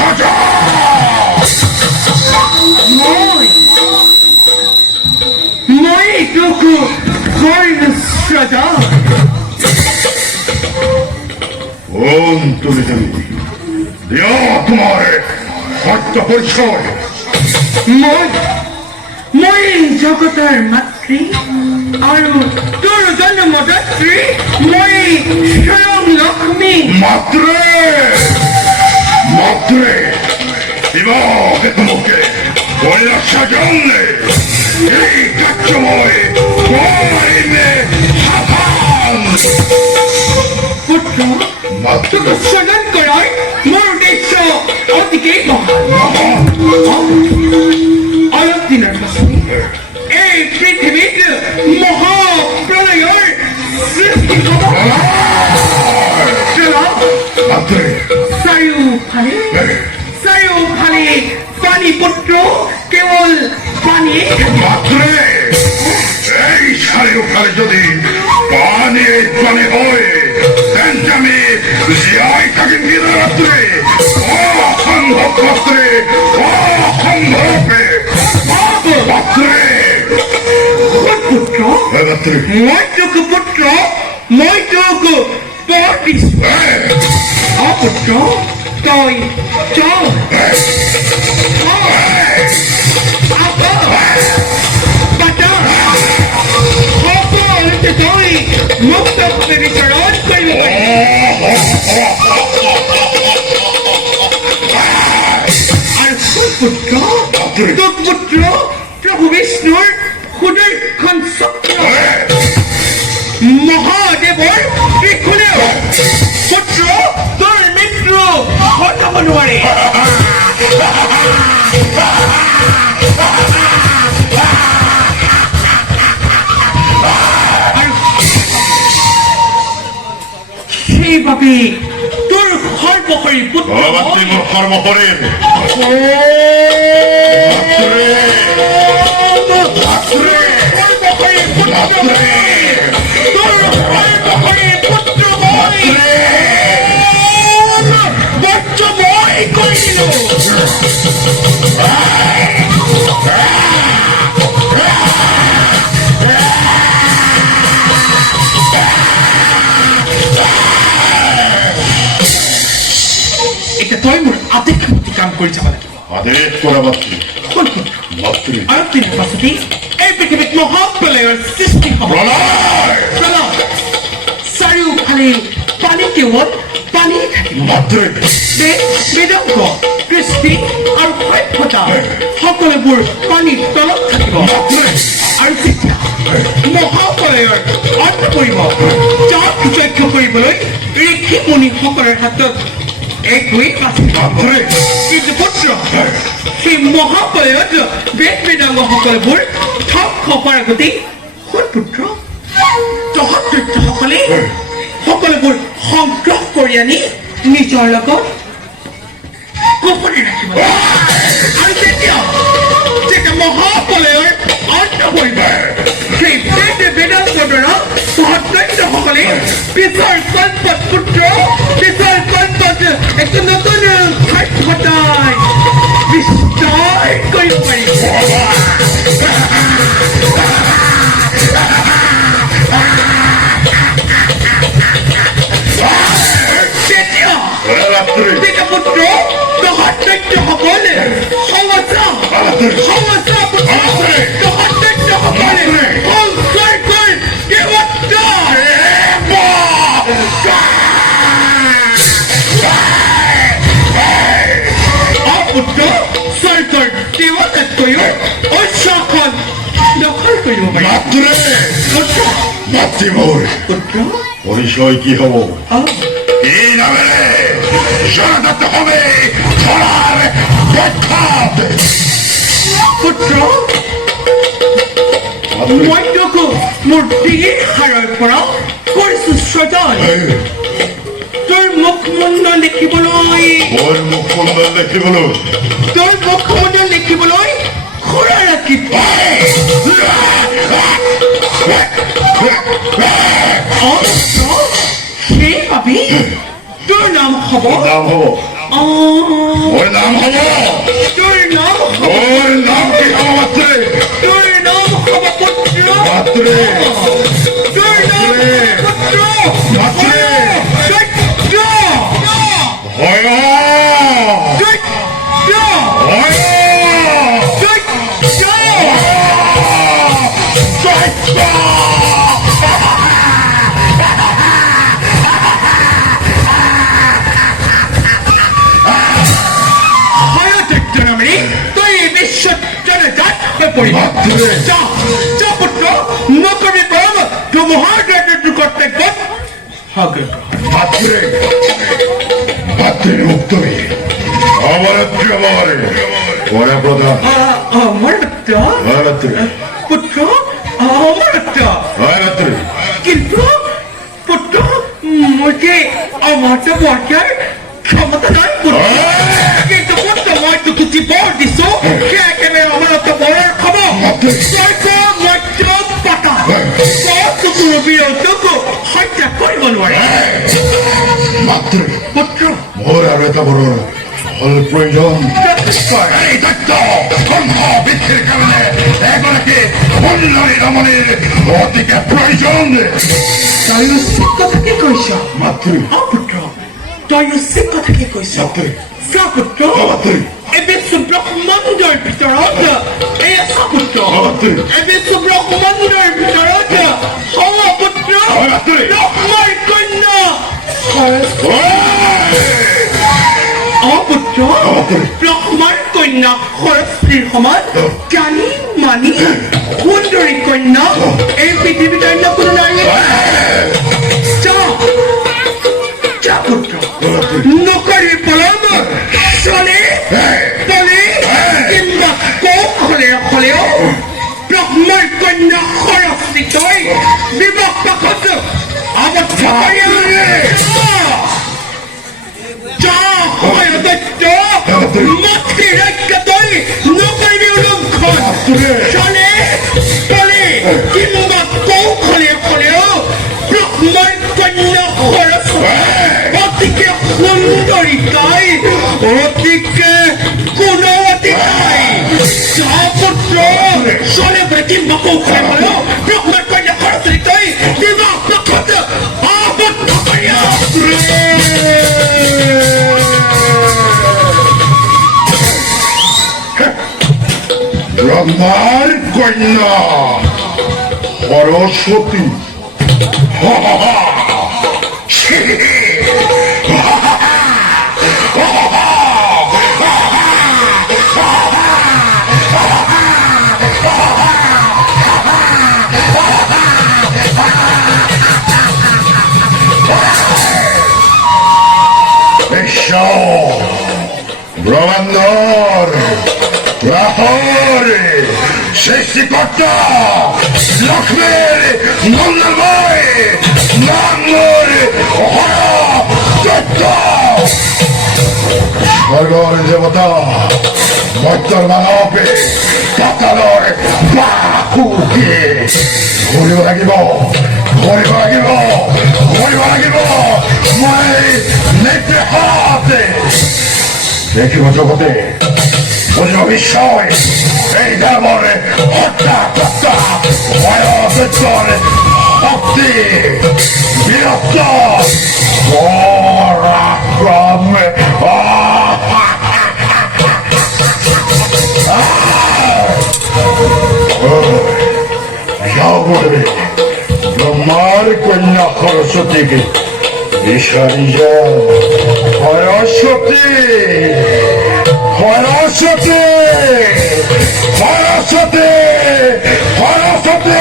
সাজা মই তোকে করিব সাজা তুমি দিয়া তোমার সত্য পরিচয় মই জগতের মাতৃ আর তোর জন্মদাত্রী মই স্বয়ং লক্ষ্মী মাত্রে বিবাহে তোমাকে কৈলাস সাজালে এই কার্যময় পুত্র তোকে স্মরণ করার মোর উদ্দেশ্য অতিকে অনেক দিনের পাশে এই পৃথিবীর মহাপ্রলয়ের সৃষ্টি চারিওফালে পানি পুত্র কেবল পানি এই চারিওফালে যদি পানি হয় আমি জিয়াই থাকিম দিনরাত্রে অসম্ভব মাত্রে অসম্ভবে পুত্র মই তোকে পুত্র মই তোকে পর দিছো পুত্র তুই চল তুই মুক্ত বিচরণ করবি আর পুত্র তোর পুত্র প্রভু বিষ্ণুর সুদর্শন চক্র মহাদেৱৰ ত্ৰিশূলেও পুত্ৰ তোৰ মৃত্যু ঘটাব নোৱাৰে সেইবাবে তোৰ সৰ্বশৰী পুত্ৰ সৰ্বশৰীৰ তই মোৰ আদেশ কাম কৰি যাব লাগিব আদেশ কৰা মাতৃ আৰু তিনি পাছতেই এই পৃথিৱীত মহাপ্ৰলয়ৰ সৃষ্টি হ'ব চাৰিওফালে পানী কেৱল পানী থাকিব বেদাংগ কৃষ্টি আৰু সভ্যতা সকলোবোৰ পানীৰ তলত থাকিব আৰু তেতিয়া মহাপ্ৰলয়ৰ অন্ত পৰিব যাক যজ্ঞ কৰিবলৈ ঋষি মুনিসকলৰ হাতত কিন্তু পুত্ৰ সেই মহাপ্ৰলয়ত বেদ বেদাংগ সকলোবোৰ ধ্বংস হোৱাৰ আগতে শুন পুত্ৰ তহঁতসকলে সকলোবোৰ সংগ্ৰহ কৰি আনি নিজৰ লগত গোপনে ৰাখিব আৰু তেতিয়া মহাপ্ৰলয়ৰ অন্ত পৰিব সেই বেদ বেদাংগৰ দ্বাৰা তহঁতসকলে পিছৰ কল্পত পুত্ৰ পিছৰ কল্পত একটু নতুন সভ্যতায় বিস্তাৰ কৰিব পাৰিব তেতিয়া পুত্ৰ তহঁতসকল সমস্যা পুত্ৰ তহঁতসকল সংসাৰ পুত্ৰ চৰকাৰ দেৱতাতকৈও ঐশ্বৰখন দখল কৰিব পাৰি পুত্ৰ পৰিচয় কি হব এই নামেৰে জনাতে হবে ধৰাৰ ব্যাখ্যাত পুত্ৰ মই তোক মোৰ ডিঙিৰ হাড়ৰ পৰা কৰিছো সৃজন তোৰ মুখমণ্ডল দেখিবলৈ খুৰা ৰাখি সেইবাবে তোৰ নাম হ'ব ওর নাম হবো তোর নাম ওর নাম কি হবো মাত্রে তোর নাম হবো পুত্র মাত্রে তোর নাম পুত্র মাত্রে সত্য হয় সত্য হয় সত্য হায়াদৈত্য নামে তুই বিশ্ব জনজাত হয়ে পড়ি যা যা পুত্র নকরি কম তো মহারাজের কর্তব্য আগে মাত্রে মাত্রে মুক্তবে অবরত্র বল ওরা প্রধান অমরত্ব মাত্রে পুত্র অমরত্ব মাত্রে কিন্তু পুত্র মুঝে আমারটা বর্ষার ক্ষমতা নাই পুত্র কিন্তু পুত্র হয়তো কিছু বল দিস কে একেবারে অমরত্ব বলার খবর হয়তো মধ্য পাতা কত কোনো বিরোধক হত্যা করব নয় মাত্রে পুত্র মোর আর এটা বড় ফল প্রয়োজন এই দৈত্য কর্ম বৃদ্ধির কারণে এগুলোকে অন্যের রমণের অতিকে প্রয়োজন তাই সে কথা কি কইছ মাত্রে পুত্র তাই সে কথা কি কইছ মাত্রে পুত্র মাত্রে Ebe subrokumandar pitarata. Eya saputra. Malatri. Ebe subrokumandar pitarata. Hawa putra. Malatri. Rahmar kanna. Putra. Malatri. Rahmar kanna. Khorastir hamad. Jani mani. Khundari kanna. Ei prithibi kanna kono nai. Ja. Ja putra. Nokari palama. Shone. Tali. Kimba ko khole. Rahmar kanna khorastir. Bibak pakot. Abat chakaya. Ja. Hayadoitya. Mati rakkatoi. Nokari ulunkhon. Shone. Tali. Kimba ko khole. Rahmar kanna khorastir. Otike khundari kai. Otike kunawati kai. Saputra. Shone kimba ko khole. Rahmar kanna khorastir kai. Bibak pakot. Abat chakaya. ব্রহ্মার কন্যা সরস্বতী ব্রহ্মাণ্ডর প্রহরে সৃষ্টিকর্তা লক্ষ্মীর মঙ্গলময় মঙ্গল স্বর্গর দেবতা মর্তর মানবে পাতালৰ বাহুকে ঘূৰিব লাগিব মই নিৰ্দেশতে দেখিব জগতে বুঝিব বিশ্বই এই দেৱৰ হত্যা ভয়ৰ শক্তি বীৰত্ব পৰাক্ৰম ব্ৰহ্মাৰ কন্যা সৰস্বতীকে বিচাৰি যাও সৰস্বতী সৰস্বতী সৰস্বতী সৰস্বতী